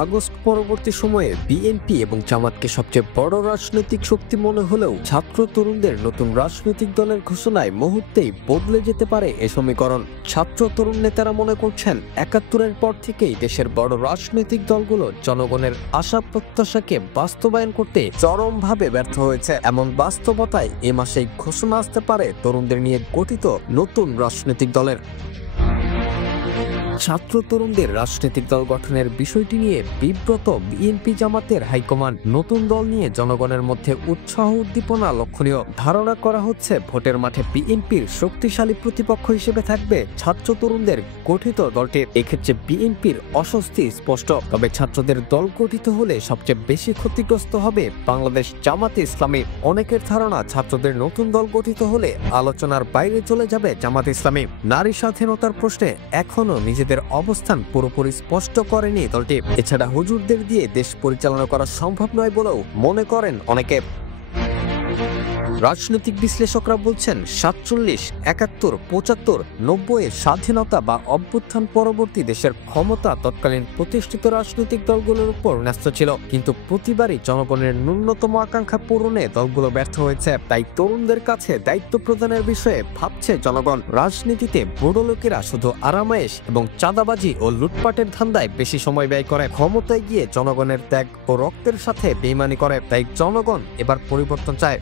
August পরবর্তী সময়ে BNP এবং জামাতকে সবচেয়ে বড় রাজনৈতিক শক্তি মনে হলেও ছাত্র তরুণদের নতুন রাজনৈতিক দলের ঘোষণায় মুহূর্তেই বদলে যেতে পারে এ সমীকরণ। ছাত্র তরুণ নেতারা মনে করছেন ৭১-এর পর থেকেই দেশের বড় রাজনৈতিক দলগুলো জনগণের আশা প্রত্যাশাকে বাস্তবায়ন করতে চরমভাবে ব্যর্থ হয়েছে। এমন বাস্তবতায় এ মাসেই ঘোষণা আসতে পারে তরুণদের নিয়ে গঠিত নতুন রাজনৈতিক দলের। ছাত্র তরুণদের রাজনৈতিক দল গঠনের বিষয়টি নিয়ে বিব্রত বিএনপি জামাতের হাইকমান্ড। নতুন দল নিয়ে জনগণের মধ্যে উৎসাহ উদ্দীপনা লক্ষণীয়। ধারণা করা হচ্ছে ভোটের মাঠে বিএনপির শক্তিশালী প্রতিপক্ষ হিসেবে থাকবে ছাত্র তরুণদের গঠিত দলটি। এক্ষেত্রে বিএনপির অস্বস্তি স্পষ্ট। তবে ছাত্রদের দল গঠিত হলে সবচেয়ে বেশি ক্ষতিগ্রস্ত হবে বাংলাদেশ জামাতে ইসলামী। অনেকের ধারণা ছাত্রদের নতুন দল গঠিত হলে আলোচনার বাইরে চলে যাবে জামাতে ইসলামী। নারী স্বাধীনতার প্রশ্নে এখনো নিজেদের অবস্থান পুরোপুরি স্পষ্ট করেনি দলটি। এছাড়া হুজুরদের দিয়ে দেশ পরিচালনা করা সম্ভব নয় বলেও মনে করেন অনেকে। রাজনৈতিক বিশ্লেষকরা বলছেন ৪৭, ৭১, ৭৫, ৯০ স্বাধীনতা বা অভ্যুত্থান পরবর্তী দেশের ক্ষমতা তৎকালীন প্রতিষ্ঠিত রাজনৈতিক দলগুলোর উপর ন্যস্ত ছিল, কিন্তু প্রতিবারই জনগণের ন্যূনতম আকাঙ্ক্ষা পূরণে দলগুলো ব্যর্থ হয়েছে। তাই তরুণদের কাছে দায়িত্ব প্রদানের বিষয়ে ভাবছে জনগণ। রাজনীতিতে বড় লোকেরা শুধু আরামায়েশ এবং চাঁদাবাজি ও লুটপাটের ধান্দায় বেশি সময় ব্যয় করে, ক্ষমতায় গিয়ে জনগণের ত্যাগ ও রক্তের সাথে বেইমানি করে। তাই জনগণ এবার পরিবর্তন চায়।